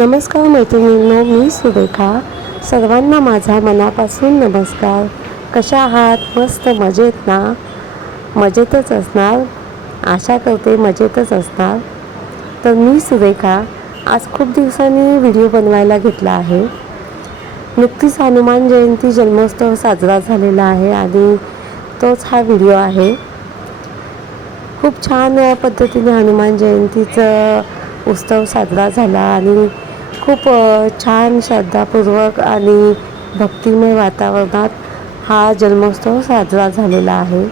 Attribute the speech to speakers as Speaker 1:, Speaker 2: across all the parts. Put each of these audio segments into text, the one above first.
Speaker 1: नमस्कार मैत्रिणींनो मी सुरेखा. सर्वांना माझा मनापासून नमस्कार. कशा आहात? मस्त मजेत ना? मजेतच असणार? आशा करते मजेतच असणार. तर मी सुरेखा. आज खूप दिवसांनी व्हिडिओ बनवायला घेतला आहे. नुकतीच हनुमान जयंती जन्मोत्सव साजरा झालेला आहे आणि तोच हा व्हिडिओ आहे. खूप छान पद्धतीने हनुमान जयंतीचं उत्सव साजरा झाला आणि खूप छान श्रद्धापूर्वक आणि भक्तिमय वातावरणात हा जन्मोत्सव साजरा झालेला आहे.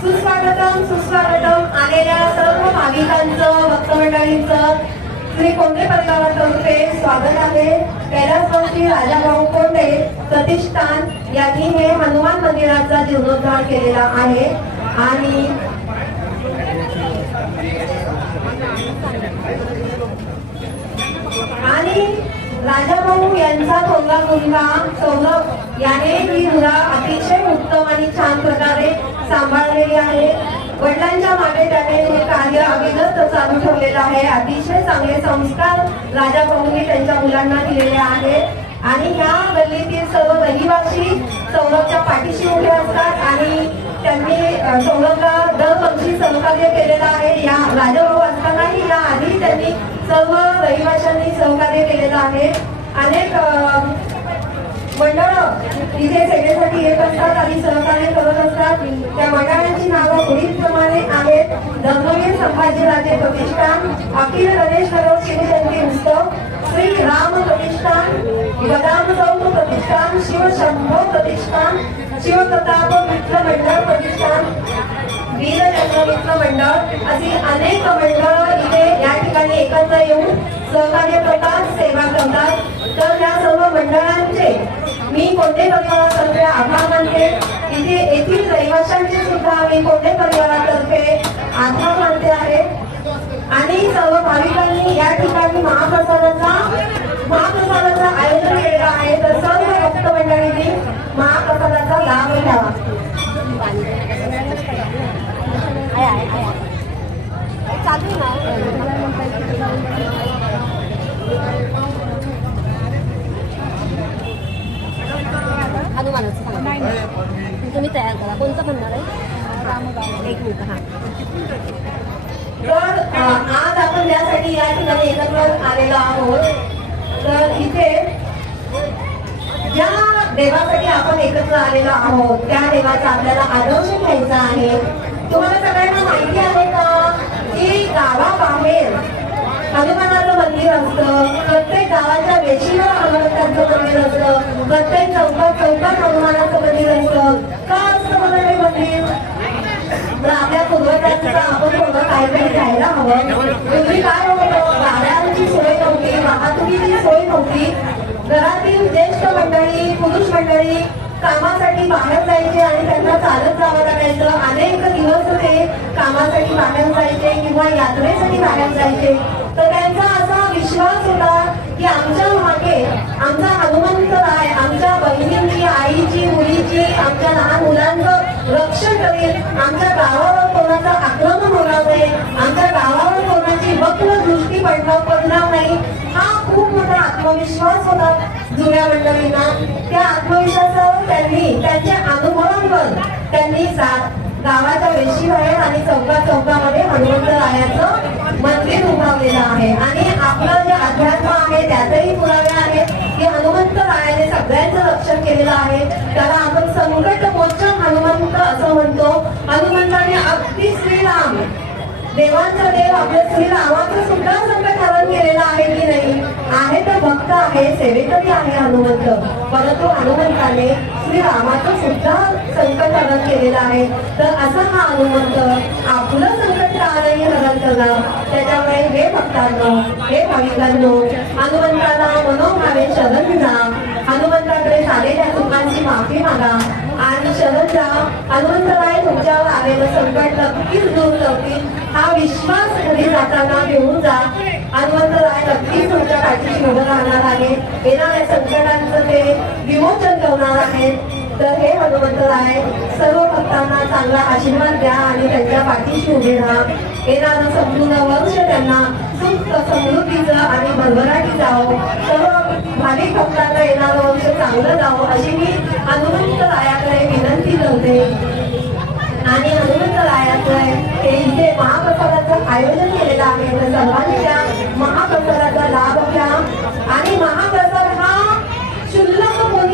Speaker 2: सुस्वागतम सुस्वागतम आलेल्या सर्व भाविकांचं भक्तमंडळींचं श्री कोंडे परिवारातर्फे स्वागत आहे. कैलासवासी राजाभाऊ कोंडे प्रतिष्ठान यांनी हे हनुमान मंदिराचा जीर्णोद्धार केलेला आहे. आणि आणि राजाभाऊ यांचा थोरला मुलगा सौरभ याने ही मुला अतिशय उत्तम आणि छान प्रकारे सांभाळलेली आहे. वडिलांच्या मागे त्याने हे कार्य अविरत चालू ठेवलेलं आहे. अतिशय चांगले संस्कार राजाभाऊंनी त्यांच्या मुलांना दिलेले आहेत आणि ह्या गल्लीतील सर्व रहिवासी सौरभच्या पाठीशी उभे असतात आणि त्यांनी सौरभला दरवर्षी सहकार्य केलेलं आहे. या राजाभाऊ असतानाही या आधी त्यांनी सर्व रहिवाशांनी सहकार्य केलेलं आहे. अनेक मंडळ इथे सेवेसाठी येत असतात आणि सहकार्य करत असतात. त्या मंडळांची नावं पुढीलप्रमाणे आहेत. धर्मवीर संभाजीराजे प्रतिष्ठान अखिल गणेश नगर शिवजयंती उत्सव श्री राम प्रतिष्ठान बदाम चौक प्रतिष्ठान शिवशंभो प्रतिष्ठान शिवप्रताप मित्र मंडळ प्रतिष्ठान वीर मित्र मंडळ. अशी अनेक मंडळ इथे या ठिकाणी एकत्र येऊन सहकार्य करतात सेवा करतात. तर त्या सर्व मंडळांचे मी कोणते परिवारातर्फे आभार मानते. इथे येथील रहिवाशांचे सुद्धा मी कोणते परिवारातर्फे आभार मानते आहे. आणि सर्व भाविकांनी या ठिकाणी महाप्रसादाचा आयोजन केलेलं आहे तर सर्व भक्त मंडळींनी महाप्रसादाचा लाभ घ्यावा
Speaker 1: चालू ना हनुमानाचं सांगा तुम्ही तयार करा कोणतं म्हणणार आहे? एक मिनिट हा.
Speaker 2: तर आज आपण यासाठी या ठिकाणी एकत्र आलेलो आहोत. तर इथे ज्या देवासाठी आपण एकत्र आलेलो आहोत त्या देवाचा आपल्याला आदर्श घ्यायचा आहे. तुम्हाला सगळ्यांना माहिती आहे का की गावाबाहेर हनुमानाचं मंदिर असतं प्रत्येक गावाच्या वेशीवर हनुमंतांचं मंदिर असतं प्रत्येक चौकात चौकात हनुमानाचं मंदिर असतं. का असतं मला हे मंदिर? तर आपल्या पूर्वजांचं आपण थोडं काहीतरी घ्यायला हवं. पूर्वी काय होतं? गाड्यांची सोय नव्हती वाहतुकीची सोय नव्हती. घरातील ज्येष्ठ मंडळी पुरुष मंडळी कामासाठी बाहेर जायचे आणि त्यांना चालत जावं लागायचं. अनेक दिवस ते कामासाठी बाहेर जायचे किंवा यात्रेसाठी बाहेर जायचे. तर त्यांचा असा विश्वास होता की आमच्या मागे आमचा हनुमंत राय आमच्या बहिणींची आईची मुलीची आमच्या लहान मुलांचं रक्षण करेल आमच्या गावावर कोणाचं आक्रमण होणार नाही आमच्या गावावर कोणाची वक्र दृष्टी पडणार पडणार नाही हा खूप मोठा आत्मविश्वास होता जुन्या मंडळींना. त्या आत्मविश्वासावर त्यांनी त्यांच्या अनुभवांवर त्यांनी साथ गावाच्या वेशीबाहेर आणि चौका चौकामध्ये हनुमंतरायाचं मंदिर उभारलेलं आहे. आणि आपलं जे अध्यात्म आहे त्यातही पुरावे आहेत की हनुमंतरायाने सगळ्यांचं रक्षण केलेलं आहे. त्याला आपण संकट मोचन हनुमंत असं म्हणतो. हनुमंताने अगदी श्रीराम देवांचा देव आपल्या श्रीरामाचं सुद्धा संकट हरण केलेलं आहे की नाही? आहे तर भक्त आहे सेवेकरी आहे हनुमंत. परंतु हनुमंताने श्रीरामाचं सुद्धा संकट हरण केलेलं आहे. तर असा हा हनुमंत आपलं संकट का हरण करणार. त्याच्यामुळे हे भक्तांनो हे भाविकांनो हनुमंताला मनोभावे शरण घ्या हनुमंताकडे झालेल्या चुकांची माफी मागा. आणि शरद जा हनुमंतराय तुमच्यावर आलेलं संकट नक्कीच दूर करतील. हा विश्वास घरी जाताना घेऊन जा. हनुमंतराय नक्कीच तुमच्या पाठीशी उभं राहणार आहे. येणाऱ्या संकटांचं ते विमोचन करणार आहेत. तर हे हनुमंतराय सर्व भक्तांना चांगला आशीर्वाद द्या आणि त्यांच्या पाठीशी उभे राहा. येणारं संपूर्ण वर्ष त्यांना सुख समृद्धीचं आणि भरभराटी जावं. सर्व भाविक भक्तांना येणारं वर्ष चांगलं जावं अशी मी हनुमंतरायाकडे विनंती करते. आणि हनुमंतरायाचं हे इथे महाप्रसादाचं आयोजन केलेलं आहे. तर सर्वांनी त्या महाप्रसादाचा लाभ घ्या. आणि महा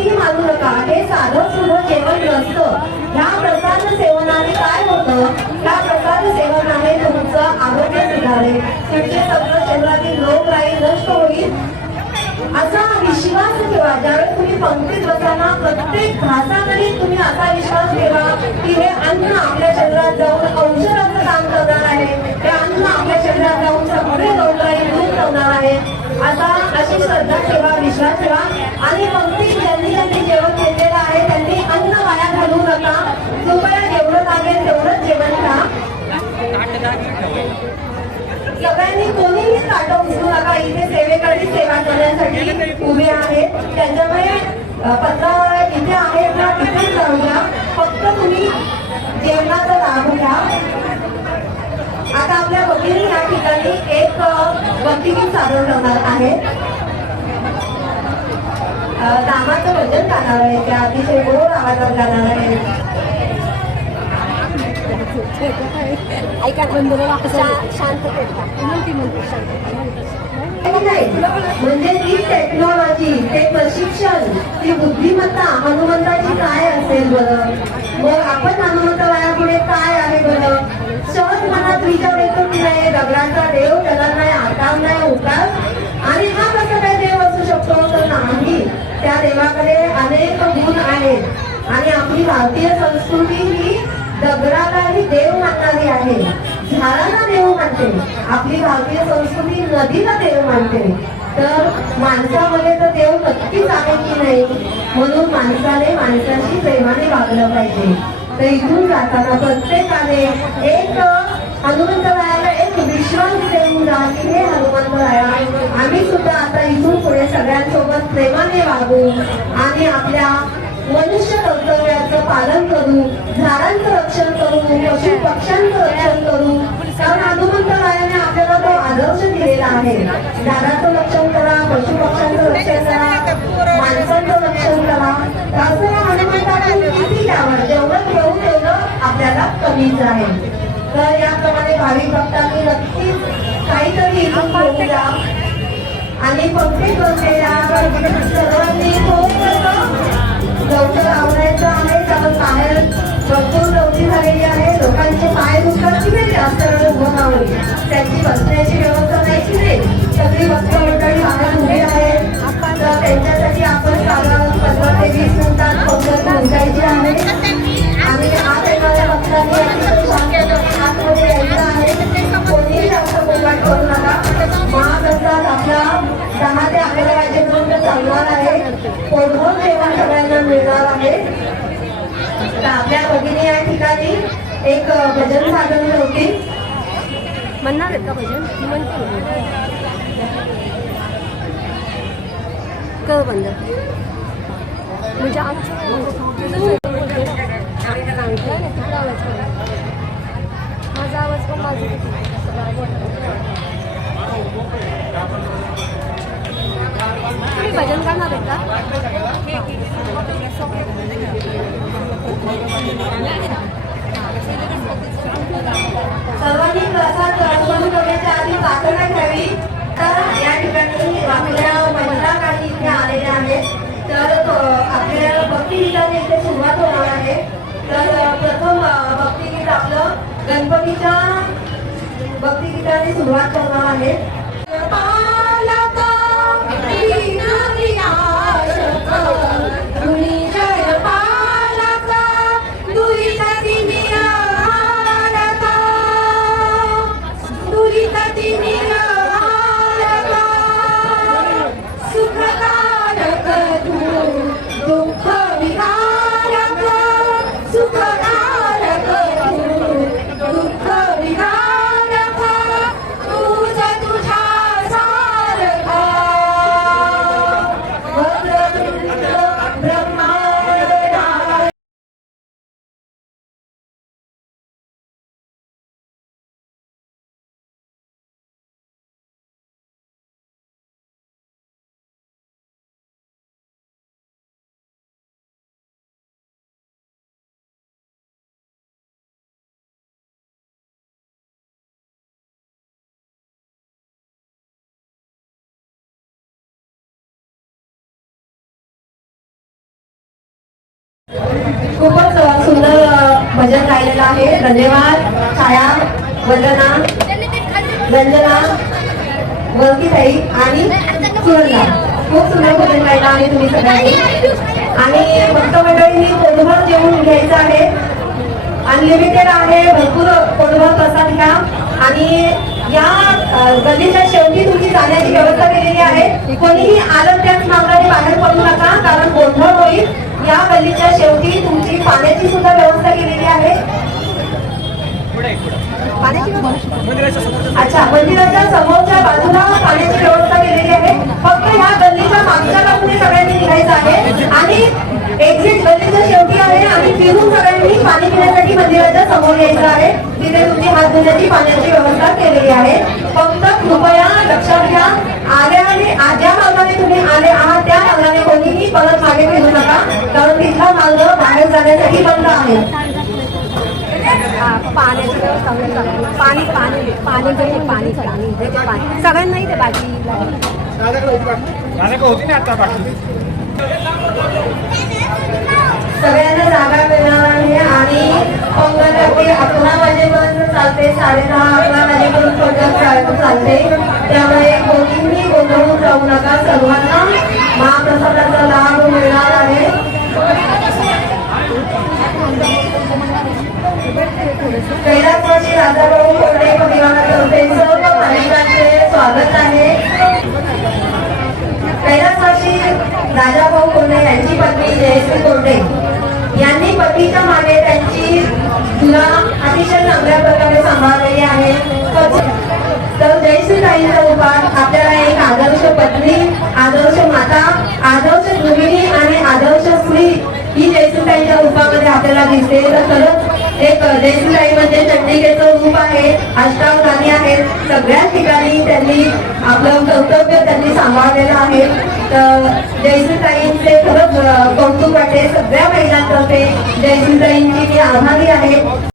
Speaker 2: शुल्लक कोणीही मानू नका. हे साधं सुधं जेवण नसतं. ह्या प्रसाद सेवनाने काय होतं? ह्या प्रसाद सेवनाने तुमचं आरोग्य सुधारेल. तुमचे सगळं शरीरातील रोगराई नष्ट होईल. असा विश्वास ठेवा. ज्यावेळेस तुम्ही पंक्तीत बसताना प्रत्येक घासाकडे तुम्ही असा विश्वास ठेवा की हे अन्न आपल्या शरीरात जाऊन औषधाचं काम करणार आहे. हे अन्न आपल्या शरीरात जाऊन सगळे रोगराई दूर करणार आहे. असा अशी श्रद्धा ठेवा विश्वास ठेवा. आणि पंक्ती नका कृपया जेवढं लागेल तेवढंच जेवण खा. सगळ्यांनी कोणीही ताटं उचलू नका. इथे सेवेकडे सेवा करण्यासाठी उभे आहेत. त्याच्यामुळे पत्ता इथे आहेत ना तिथे जाऊ द्या. फक्त तुम्ही जेवणाचा लाभ घ्या. आता आपल्या वकिली या ठिकाणी एक वकिली भक्तिगीत सादर करणार अ, रामाचं भजन गाणार आहे त्या अतिशय गोड आवाजात गाणार आहे.
Speaker 1: ऐका
Speaker 2: म्हणजे ती टेक्नॉलॉजी ते प्रशिक्षण ती बुद्धिमत्ता हनुमंताची काय असेल बरं? मग आपण हनुमंतरायापुढे काय आहे बरं? सहज मनात विचार येतो की नाही दगडाचा देव त्याला नाही आकार नाही उकार आणि हा कसा काय देव असू शकतो तर नाही त्या देवाकडे अनेक गुण आहेत. आणि आपली भारतीय संस्कृती ही दगडालाही देव मानणारी आहे. झाडाला देव मानते. आपली भारतीय संस्कृती नदीला देव मानते. तर माणसामध्ये तर देव नक्कीच आहे की नाही? म्हणून माणसाने माणसाशी प्रेमाने वागलं पाहिजे. तर इथून जाताना प्रत्येकाने एक हनुमंत एक विश्वास देऊन जा की हे हनुमंतराया आम्ही सुद्धा आता इथून पुढे सगळ्यांसोबत प्रेमाने वागू आणि आपल्या मनुष्य कर्तव्याचं पालन करू झाडांचं रक्षण करू पशु पक्ष्यांचं रक्षण करू कारण हनुमंतरायाने आपल्याला तो आदर्श दिलेला आहे. झाडाचं रक्षण करा पशु पक्ष्यांचं रक्षण करा माणसांचं रक्षण करा. असं हनुमंताला किती द्यावं जेवढं घेऊ तेवढं आपल्याला कमीच आहे. तर याप्रमाणे भाविक भक्तांनी नक्कीच काहीतरी इथून घेऊन आणि प्रत्येक बसलेल्या सर्वांनी थोडंसं लवकर आवडायचं आहे कारण बाहेर भरपूर गर्दी झालेली आहे. लोकांचे पाय दुखतात की नाही? जास्त वेळ उभं राहून त्यांची बसण्याची व्यवस्था नाही की नाही? सगळी भक्त मंडळी बाहेर उभी आहे. तर त्यांच्यासाठी आपण साधारण पंधरा ते वीस मिनिटात पद्धत पोहोचायची आहे. आणि आत येणाऱ्या भक्तांनी अतिशय आतमध्ये यायचं आहे. कोणीही जास्त गोंगाट करू नका. अनमोल सेवा सगळ्यांना मिळणार आहे आपल्या भगिनी या ठिकाणी एक भजन साधन होती
Speaker 1: म्हणणार आहेत का भजन? म्हणते. क बंद. म्हणजे आमचं माझा आवाज पण माझा तुम्ही भजन करणार आहे का?
Speaker 2: सर्वांनी प्रसाद सुरू करण्याच्या आधी प्रार्थना घ्यावी तर या ठिकाणी आपल्या महिला काही इथे आलेल्या आहेत. तर आपल्या भक्तिगीताने इथे सुरुवात होणार आहे. तर प्रथम भक्तिगीत आपलं गणपतीच्या भक्तिगीताने सुरुवात करणार आहे. खूपच सुंदर भजन गायलेलं आहे. धन्यवाद. छाया वंदना. रंजना वल्कीताई आणि सुरंदा खूप सुंदर भजन गायलं आहे तुम्ही सगळ्यांनी. आणि भक्त मंडळींनी पोटभर जेवून घ्यायचं आहे. अनलिमिटेड आहे. भरपूर पोटभर प्रसाद घ्या. आणि या गल्लीच्या शेवटी तुमची जाण्याची व्यवस्था केलेली आहे. कोणीही आलं त्याच मार्गाने बाहेर पडू नका कारण गोंधळ होईल. या गल्लीच्या शेवटी तुमची पाण्याची सुद्धा व्यवस्था केलेली आहे. अच्छा मंदिराच्या समोरच्या बाजूला पाण्याची व्यवस्था केलेली आहे. फक्त ह्या गल्लीच्या मागच्या बाजूने सगळ्यांनी निघायचं आहे. आणि एक्झिट गल्लीच्या शेवटी आहे आणि फिरून सगळ्यांनी पाणी पिण्यासाठी मंदिराच्या समोर यायचं आहे. तिथे तुमची हात धुण्याची पाण्याची व्यवस्था केलेली आहे. फक्त कृपया लक्षात घ्या. आल्याने आणि ज्या मार्गाने तुम्ही आले आहात त्या मार्गाने कोणीही परत मागे फिरू नका. कारण तिथला मार्ग बाहेर जाण्यासाठी बंद आहे.
Speaker 1: पाणी पाणी पाणी पाणी पाणी सगळ्यांना ते बाकी
Speaker 3: बाकी
Speaker 2: सगळ्यांना जागा मिळणार आहे आणि पंगत अगदी अकरा वाजेपर्यंत चालते साडे दहा अकरा वाजेपर्यंत पंगत चाल- चालते त्यामुळे कोणीही गोंधळून जाऊ नका. सर्वांना महाप्रसादाचा लाभ मिळणार आहे. कैलासवासी राजाभाऊ कोरडे परिवारातर्फे सर्व भाविकांचे स्वागत आहे. कैलासवासी राजाभाऊ कोंडे यांची पत्नी जयश्री कोंडे यांनी पतीच्या मागे त्यांची तुला अतिशय चांगल्या प्रकारे सांभाळलेली आहे. तर जयश्री ताईंचा आपल्याला एक आदर्श पत्नी आदर्श माता आदर्श गृहिणी आणि आदर्श स्त्री ही जयश्रीताईच्या रूपामध्ये आपल्याला दिसते. तर एक जयश्रीताई चंडिकेचं रूप आहे अष्टावधानी आहेत सगळ्याच ठिकाणी त्यांनी आपलं कर्तव्य त्यांनी सांभाळलेलं आहे. तर जयश्रीताईंचे खरंच कौतुक वाटते सगळ्या महिलांतर्फे. जयश्रीताईंची मी आभारी आहे.